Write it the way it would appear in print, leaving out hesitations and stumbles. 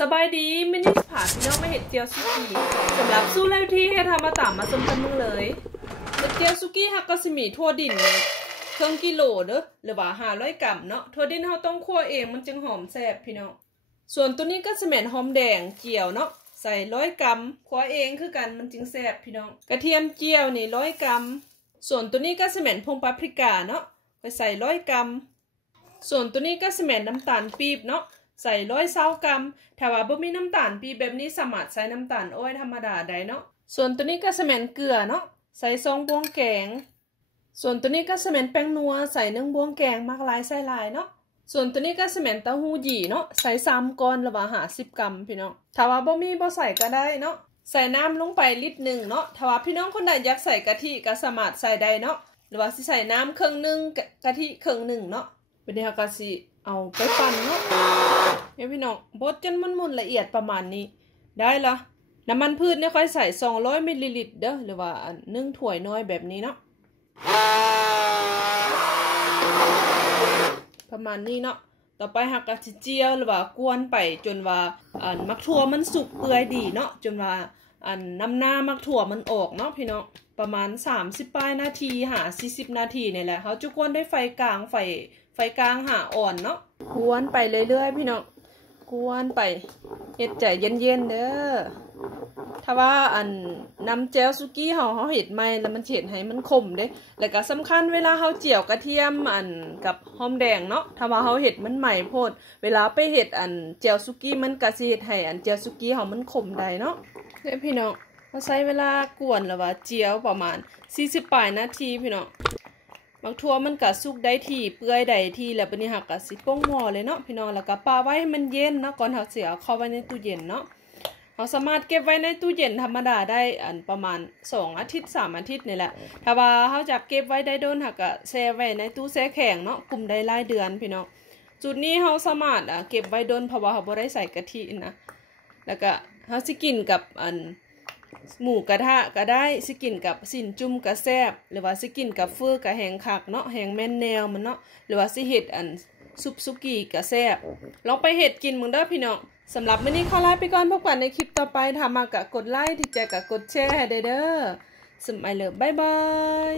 สบายดีไม่ได้ผ่าพี่น้องไม่เห็ดเจียวซุกี้สำหรับสู้แล้วที่ให้ทำมาตามมาจนกันมึงเลยเจียวซุกี้ฮักก็สิมีทั่วดินเครื่องกิโลเด้อหรือว่า500 กรัมเนาะทั่วดินเราต้องคั่วเองมันจึงหอมแซ่บพี่น้องส่วนตัวนี้ก็สแมนหอมแดงเจียวเนาะใส่100 กรัมคั่วเองคือกันมันจึงแซ่บพี่น้องกระเทียมเจียวนี่100 กรัมส่วนตัวนี้ก็สแมนพงปาปริก้าเนาะไปใส่100 กรัมส่วนตัวนี้ก็สแมนน้ำตาลปี๊บเนาะใส่120 กรัมถ้าว่าบ่มีน้ำตาลปี๊บแบบนี้สามารถใส่น้ำตาลอ้อยธรรมดาได้เนาะส่วนตัวนี้ก็สแมนเกลือเนาะใส่2 บวงแกงส่วนตัวนี้ก็สแมนแป้งนัวใส่1 บวงแกงมากหลายใส่หลายเนาะส่วนตัวนี้ก็สแมนเต้าหู้ยี้เนาะใส่3 ก้อนหรือว่า50 กรัมพี่น้องถ้าว่าบ่มีบ่ใส่ก็ได้เนาะใส่น้ำลงไปลิตร 1เนาะถ้าว่าพี่น้องคนใดอยากใส่กะทิก็สามารถใส่ได้เนาะหรือว่าสิใส่น้ำครึ่งนึงกะทิครึ่งนึงเนาะเป็นเฮาก็สิเอาไปปั่นเนาะเนี่ยพี่น้องบดจนมันมุนละเอียดประมาณนี้ได้ละน้ำมันพืชเนี่ยค่อยใส่200 มิลลิลิตรเด้อหรือว่า1 ถ้วยน้อยแบบนี้เนาะประมาณนี้เนาะต่อไปหักกะทิเจียวหรือว่ากวนไปจนว่ามักถั่วมันสุกเปื่อยดีเนาะจนว่าน้ำหน้ามักถั่วมันออกเนาะพี่น้องประมาณ30 ปลายนาที40 นาทีนี่แหละเขาจะกวนด้วยไฟกลางไฟกลางอ่อนเนาะกวนไปเรื่อยๆพี่น้องกวนไปเฮ็ดใจเย็นๆเด้อถ้าว่าน้ำแจ่วซุกี้เขาเฮ็ดใหม่แล้วมันเฮ็ดให้มันขมเด้แล้วก็สำคัญเวลาเขาเจียวกระเทียมกับหอมแดงเนาะถ้าว่าเขาเฮ็ดมันใหม่โพดเวลาไปเฮ็ดแจ่วซุกี้มันก็สิเฮ็ดให้แจ่วซุกี้เขามันขมได้เนาะเด้อพี่น้องเขาใช้เวลากวนแล้วว่าเจียวประมาณ40 ปลายนาทีพี่น้องบางทั่วมันก็สุกได้ที่เปื่อยได้ที่แล้วบัดนี้หักก็สิป้งหม้อเลยเนาะพี่น้องแล้วก็ปาไว้ให้มันเย็นเนาะก่อนเฮาสิเอาเข้าไว้ในตู้เย็นเนาะเฮาสามารถเก็บไว้ในตู้เย็นธรรมดาได้ประมาณ2 อาทิตย์3 อาทิตย์นี่แหละถ้าว่าเฮาจะเก็บไว้ได้โดนหักก็แช่ไว้ในตู้แช่แข็งเนาะกุมได้หลายเดือนพี่น้องจุดนี้เฮาสามารถเก็บไว้โดนเพราะว่าเฮาบ่ได้ใส่กะทินะแล้วก็เฮาสิกินกับหมูกระทะก็ได้สิกินกับสินจุ่มกระแซบหรือว่าสิกินกับเฟือกระแหงคักเนาะแหงแม่นแนวมันเนาะหรือว่าสิเฮ็ดซุปซุกี้กระแซบลองไปเฮ็ดกินมึงเด้อพี่น้องสำหรับมื้อนี้ขอลาไปก่อนพบกันในคลิปต่อไปถ้ามากะกดไลค์ที่ใจกะกดแชร์ให้เด้อสมัยเลิฟบ๊ายบาย